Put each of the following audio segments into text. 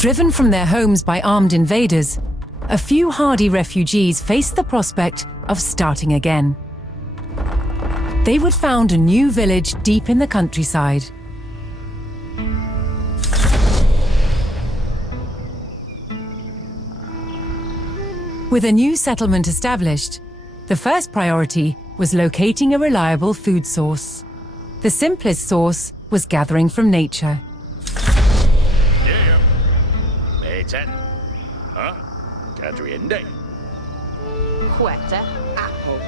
Driven from their homes by armed invaders, a few hardy refugees faced the prospect of starting again. They would found a new village deep in the countryside. With a new settlement established, the first priority was locating a reliable food source. The simplest source was gathering from nature. Yeah. Meten. Huh? Gadriende. Quetta, apple.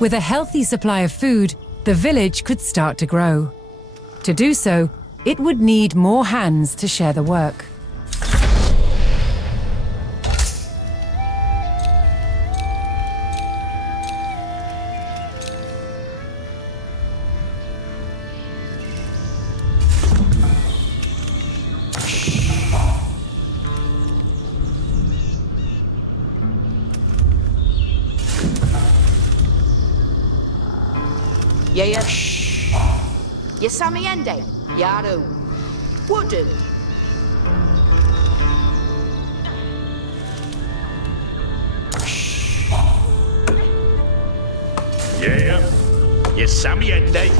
With a healthy supply of food, the village could start to grow. To do so, it would need more hands to share the work. Yeah. Yasamiende, Yaru, Woodu. Yeah. Yasamiende.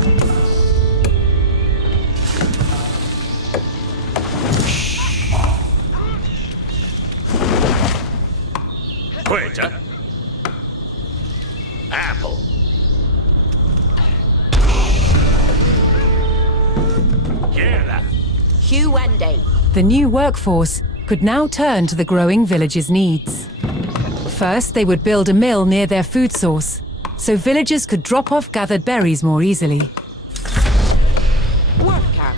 Quetta. Apple. Huende. The new workforce could now turn to the growing village's needs. First, they would build a mill near their food source, so villagers could drop off gathered berries more easily. Worker.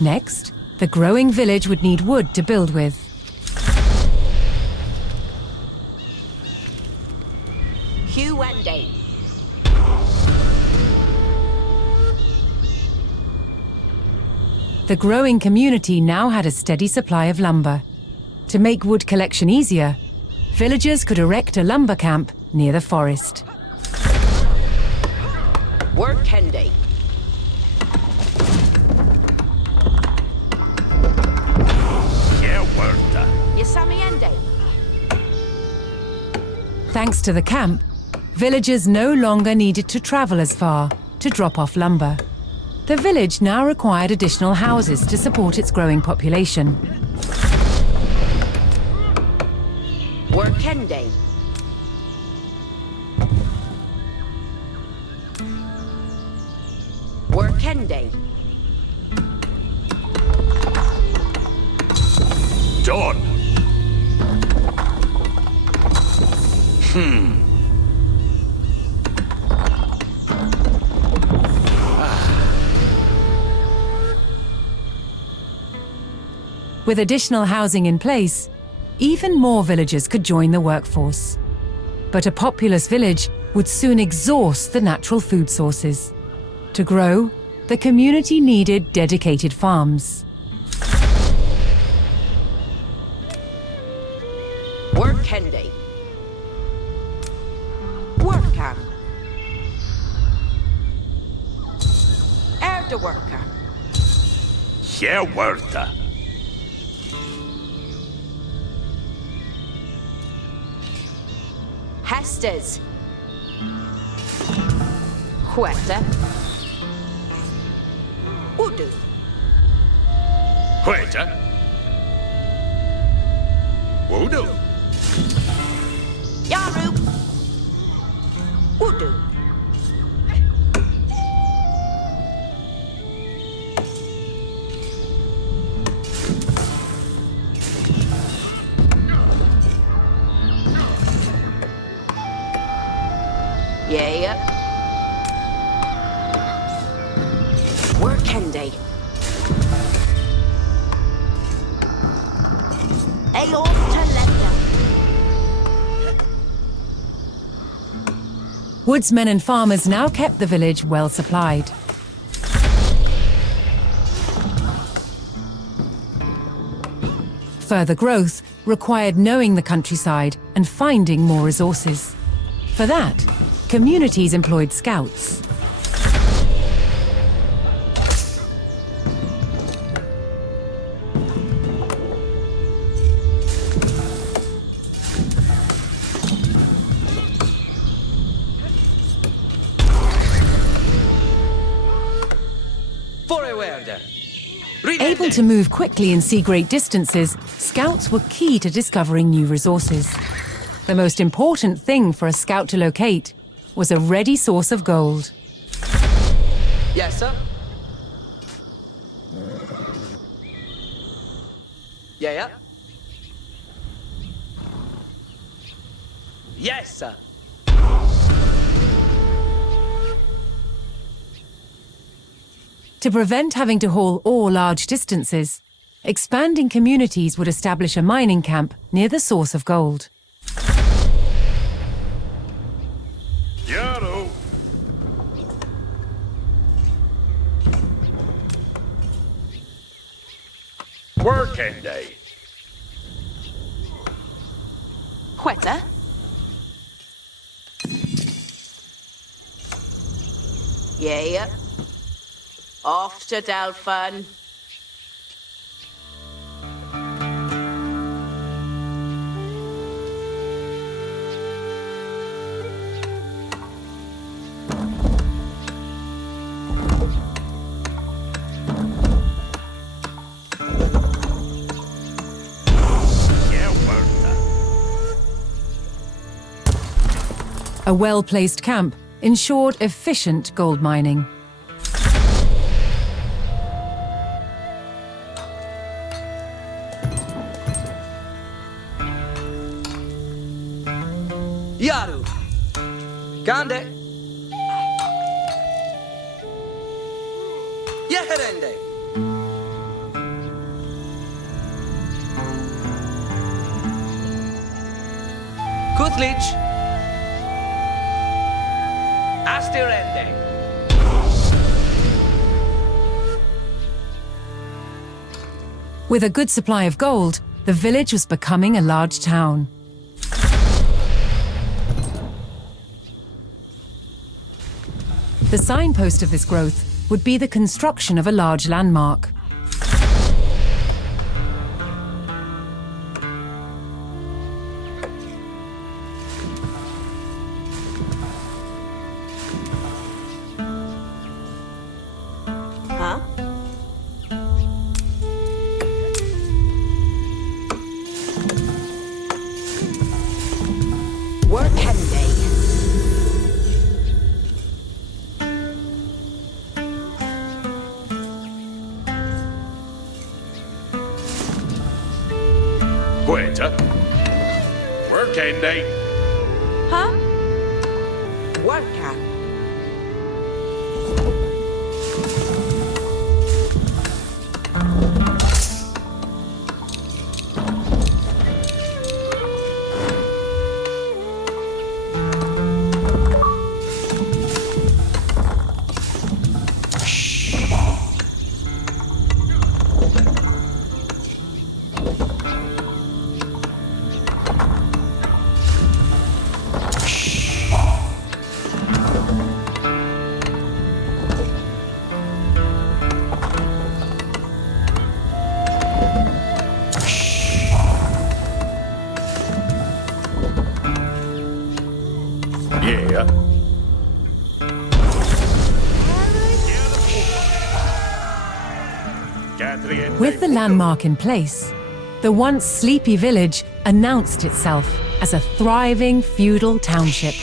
Next, the growing village would need wood to build with. Huende. The growing community now had a steady supply of lumber. To make wood collection easier, villagers could erect a lumber camp near the forest. Workende. Yasamiende. Thanks to the camp, villagers no longer needed to travel as far to drop off lumber. The village now required additional houses to support its growing population. Workende. Workende. Dawn. With additional housing in place, even more villagers could join the workforce. But a populous village would soon exhaust the natural food sources. To grow, the community needed dedicated farms. Workende. Worker. Erda worker. Huerta. Hestes. Quetta. Udu. Queta. Voodoo. Yaru. Udu. Yeah. Workende. Aeol Talenda. Woodsmen and farmers now kept the village well supplied. Further growth required knowing the countryside and finding more resources. For that, communities employed scouts. Able to move quickly and see great distances, scouts were key to discovering new resources. The most important thing for a scout to locate was a ready source of gold. Yes, sir. Yeah. Yes, sir. To prevent having to haul ore large distances, expanding communities would establish a mining camp near the source of gold. Yaru. Workende. Quetta. Yeah. Off to Delphin. A well-placed camp ensured efficient gold mining. Yaru. Gande. Yeherende. Kutlich. Astirende. With a good supply of gold, the village was becoming a large town. The signpost of this growth would be the construction of a large landmark. Huh? Workende. Queta. Workende. Huh? Worka. Gadrian With the landmark in place, the once sleepy village announced itself as a thriving feudal township.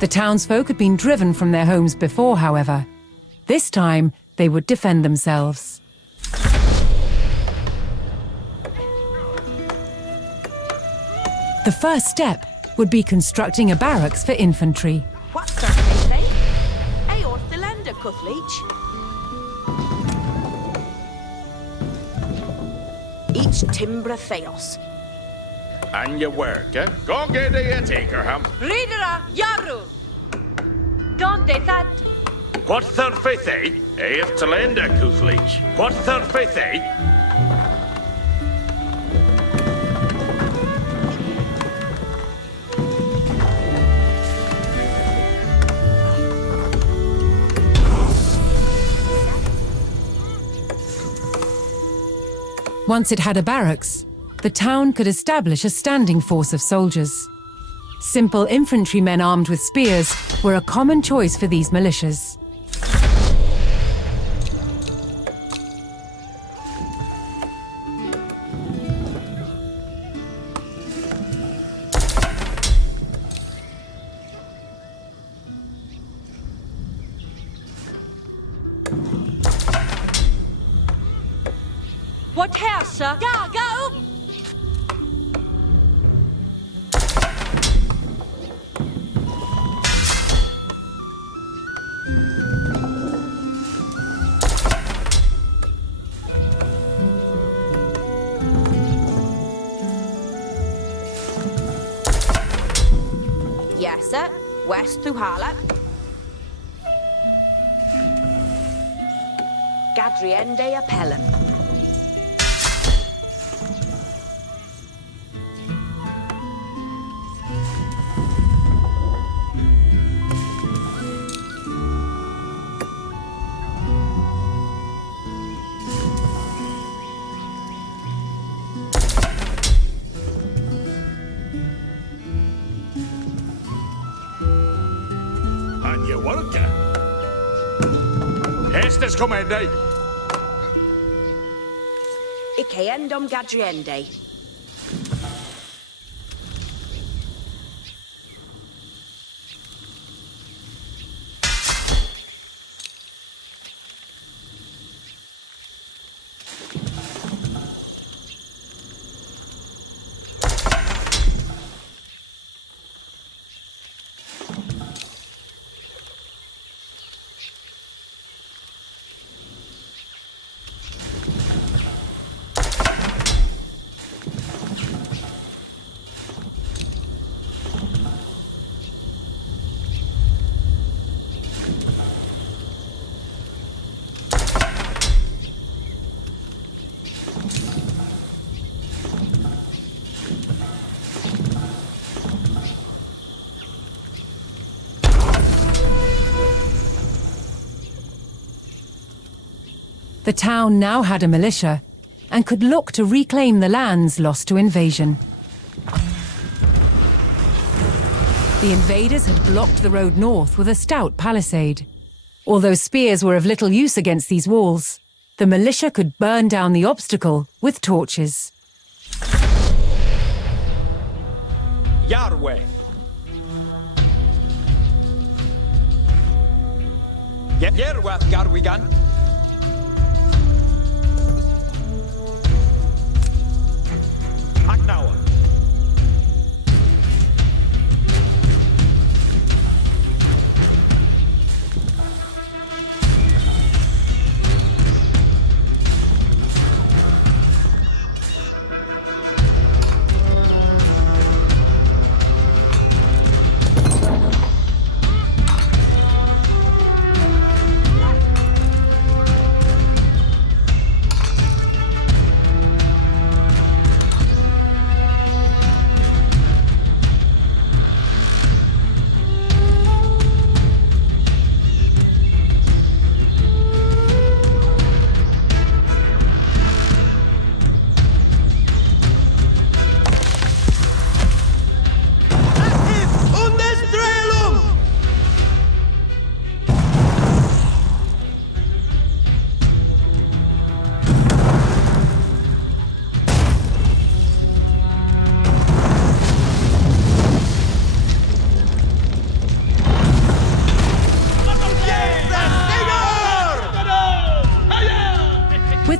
The townsfolk had been driven from their homes before, however. This time, they would defend themselves. The first step would be constructing a barracks for infantry. What's that they say? Hey, or the lander, Cuthleach. Each timbre theos. And your work, eh? Go get a takerham. Ridera Yaru! Donde that? What thurfith eh? If to lend a Cuthleach. What thurfith eh? Once it had a barracks, the town could establish a standing force of soldiers. Simple infantrymen armed with spears were a common choice for these militias. What here, sir? Go! Yes, sir. West to Harlem. Gadriende Appellant. And your work, eh? Estes comende. Ike endom Gadriende. The town now had a militia and could look to reclaim the lands lost to invasion. The invaders had blocked the road north with a stout palisade. Although spears were of little use against these walls, the militia could burn down the obstacle with torches. Yarway. Yerwath Garwigan. Haknawa.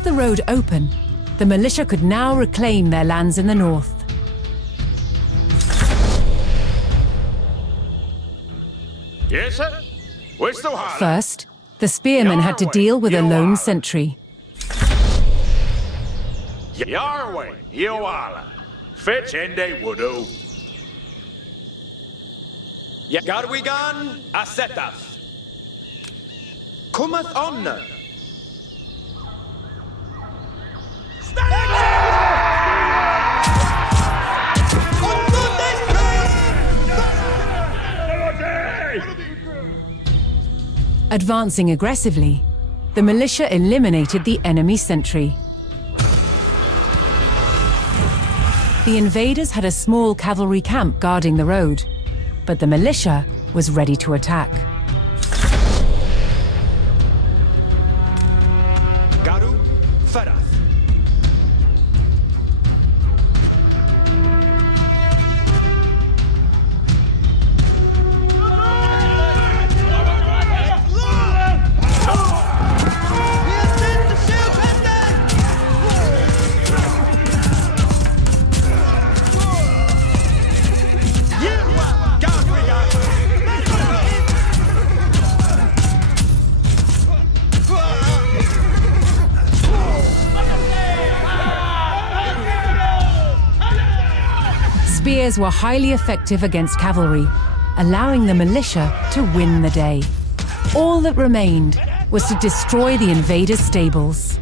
With the road open, the militia could now reclaim their lands in the north. Yes, sir? Where's the holler? First, the spearmen had to deal with a lone sentry. Your way, you holler. Fetch Ende Woodoo. Garwigan Asetas. Cometh on. Advancing aggressively, the militia eliminated the enemy sentry. The invaders had a small cavalry camp guarding the road, but the militia was ready to attack. Garu Feras. Spears were highly effective against cavalry, allowing the militia to win the day. All that remained was to destroy the invaders' stables.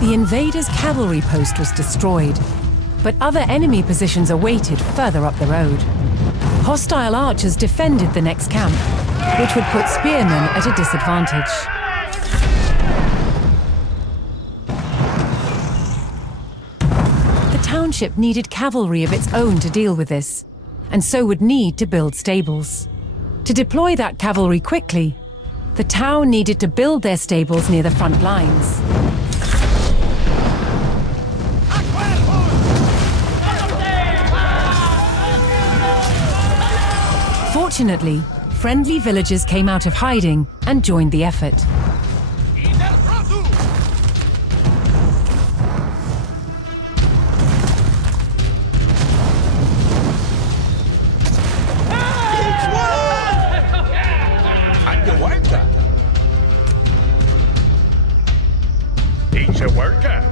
The invaders' cavalry post was destroyed, but other enemy positions awaited further up the road. Hostile archers defended the next camp, which would put spearmen at a disadvantage. The township needed cavalry of its own to deal with this, and so would need to build stables. To deploy that cavalry quickly, the town needed to build their stables near the front lines. Fortunately, friendly villagers came out of hiding and joined the effort. And you worker. He's a worker.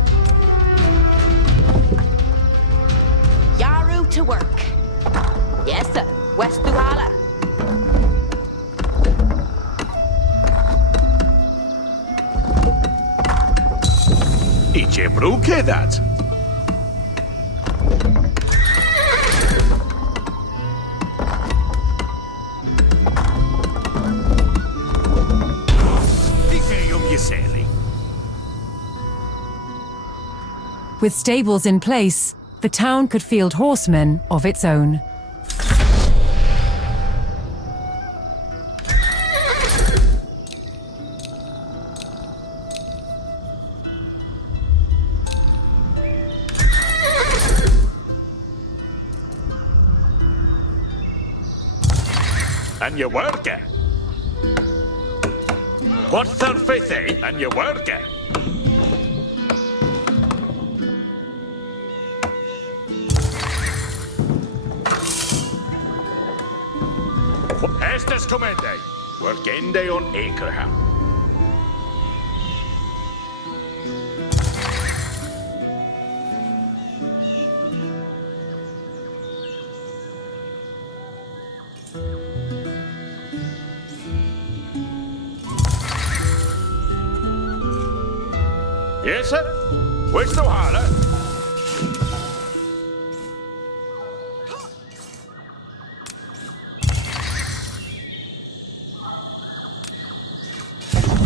Yaru to work. Yes, sir. West Duhala. Idzie bruke dat. With stables in place, the town could field horsemen of its own. And you work it. What's their faith, eh? And you work it. Estes comende. Workende on Akerham. Yes, sir. Where's the holler?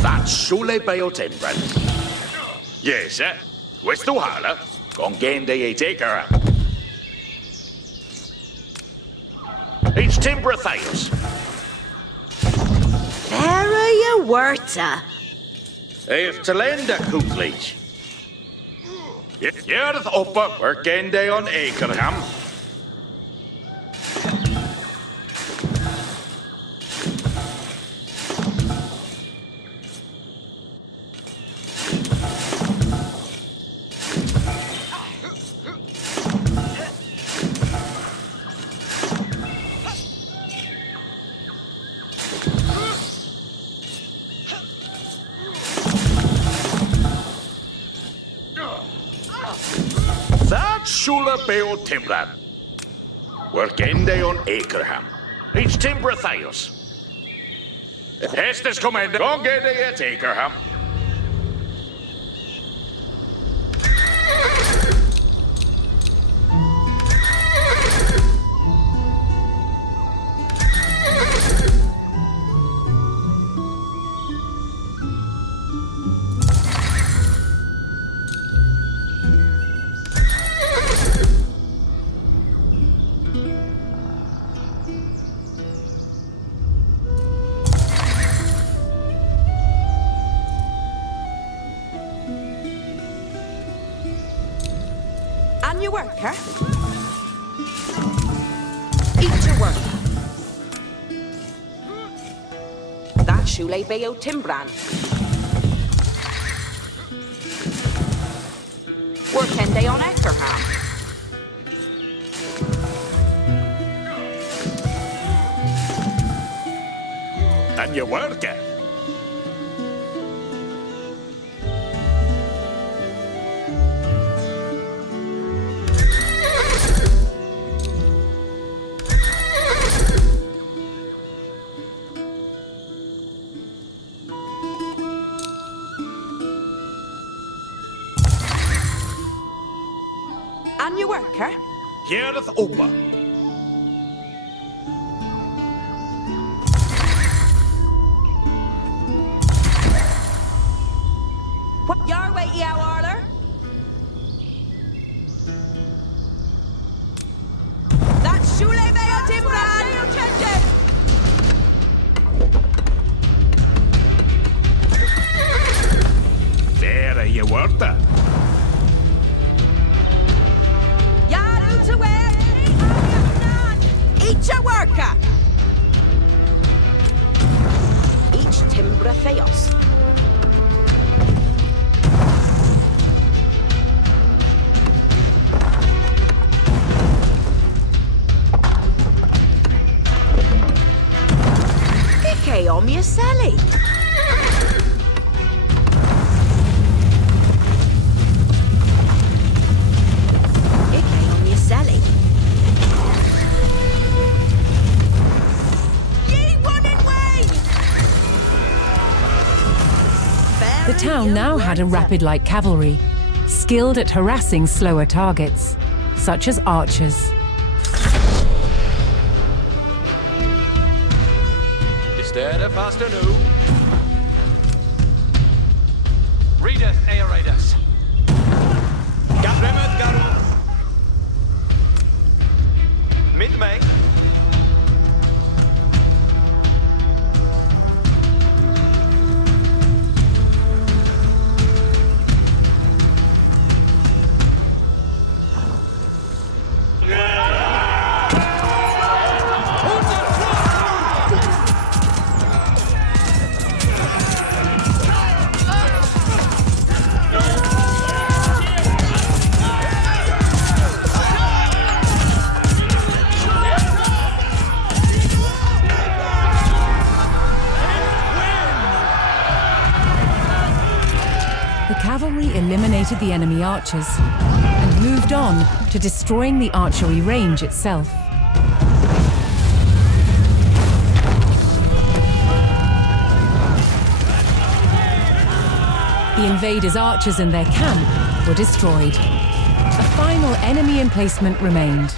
That's Shule Biotembrand. Yes, sir. Where's the holler? Gongende e taker. It's Timbratheus. Vera you werta. If Talenda Cookleach. You're the upper Workende on Akerham. Shula Beo Timbrand. Workende on Akerham. It's Timbratheus. Estes commander. Gongende at Akerham. And your worker? Eat your work. That Shule Beo Timbrand. Workende on Akerham. And you work it. And your worker? Heareth Opa. What your way, you Arler? That's Shule Beo Timbrand! There you work it. Yaru to where? Eat your worker! Each Timbratheus. Ike om your Sally. Sally. Ye running way! The town now had a rapid light cavalry, skilled at harassing slower targets, such as archers. Instead of faster new. Readeth aeratus. Gabremeth garu. Mid-May. cavalry eliminated the enemy archers and moved on to destroying the archery range itself. The invaders' archers and their camp were destroyed. A final enemy emplacement remained,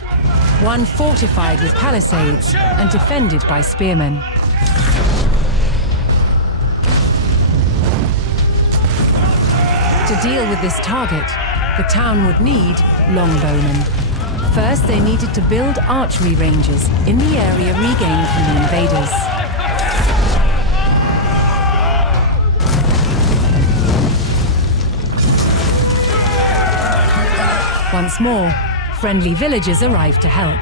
one fortified with palisades and defended by spearmen. To deal with this target, the town would need longbowmen. First, they needed to build archery ranges in the area regained from the invaders. Once more, friendly villagers arrived to help.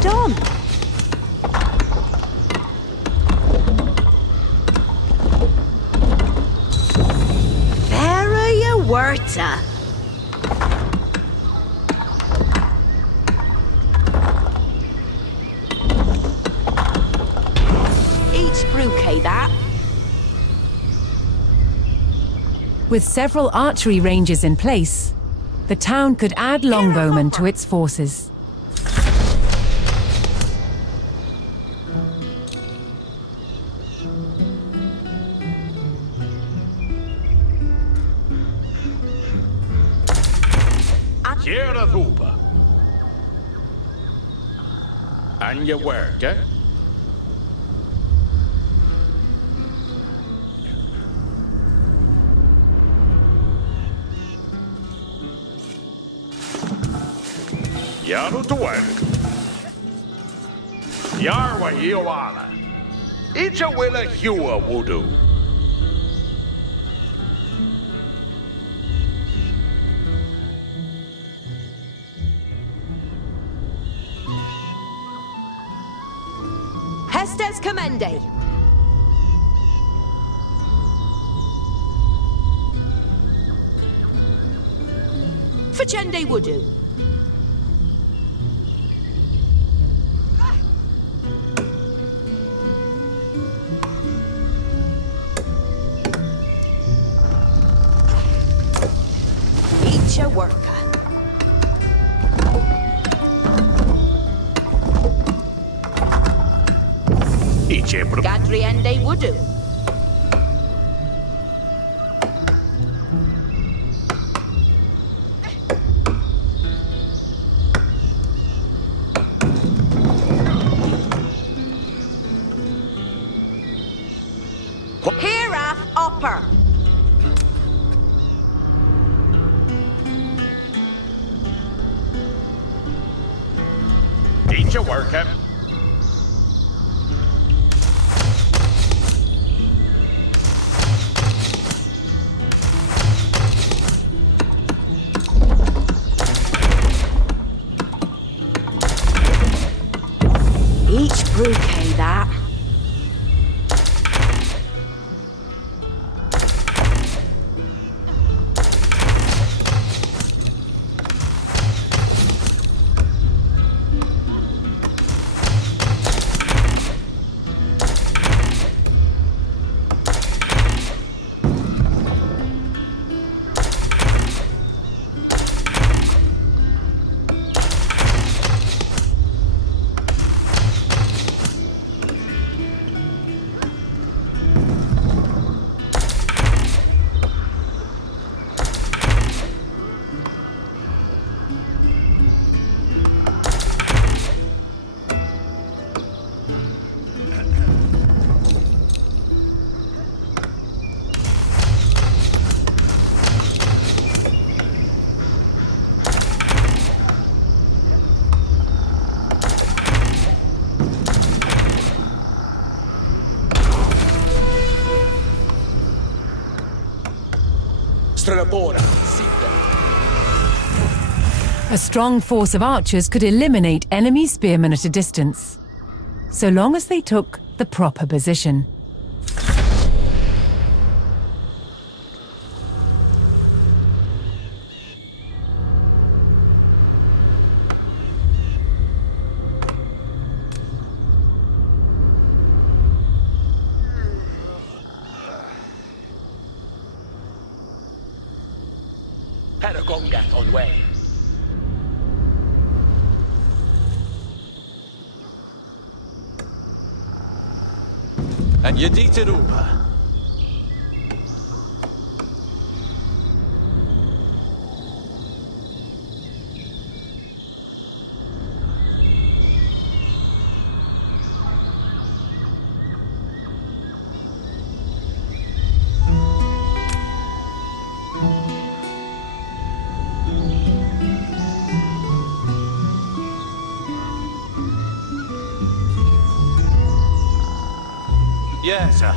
Done. Vera Huerta. Each bouquet that. With several archery ranges in place, the town could add longbowmen to its forces. Tjera Thuba. Anja Werke. Jaru Tuer. Yarwa Hiawala. Icha Willa Hua Voodoo. Hestes Commende. Facende Wudu. Icha Worker. Gadriende Wudu. Hereaf upper. Icha Werke. Each bouquet that. oltre la border. See them. A strong force of archers could eliminate enemy spearmen at a distance, so long as they took the proper position. Paragongat on way. And Yedita Rupa. Yes, sir.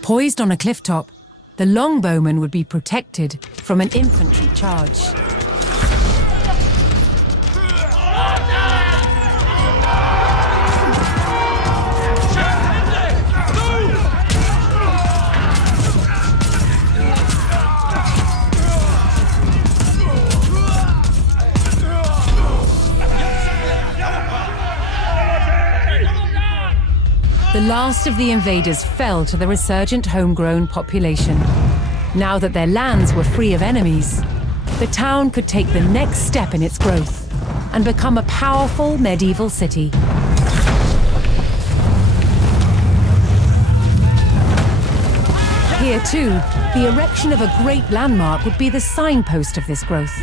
Poised on a cliff top, the longbowman would be protected from an infantry charge. The last of the invaders fell to the resurgent homegrown population. Now that their lands were free of enemies, the town could take the next step in its growth and become a powerful medieval city. Here too, the erection of a great landmark would be the signpost of this growth.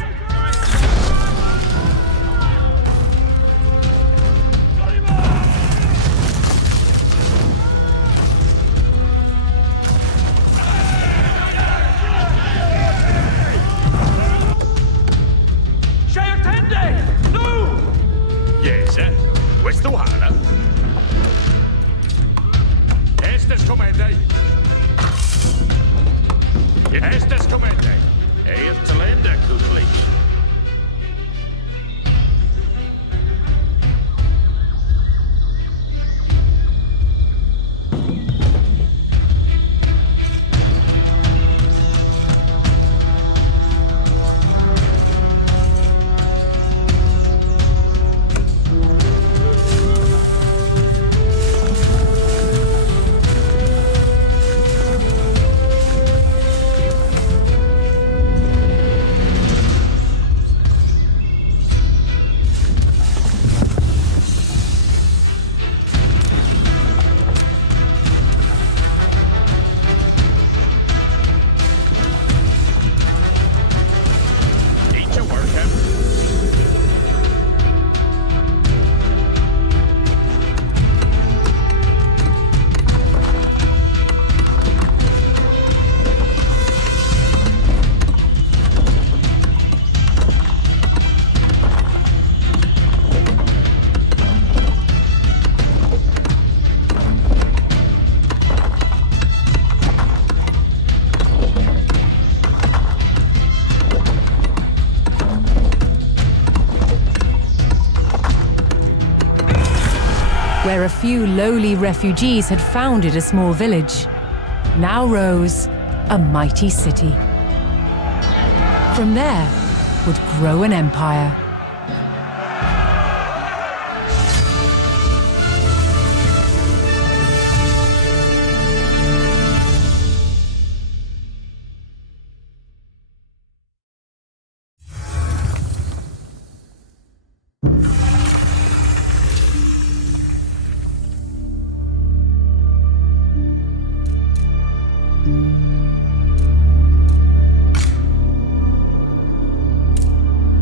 Estes comende. Eir talenda, Kuklich. Where a few lowly refugees had founded a small village, now rose a mighty city. From there would grow an empire.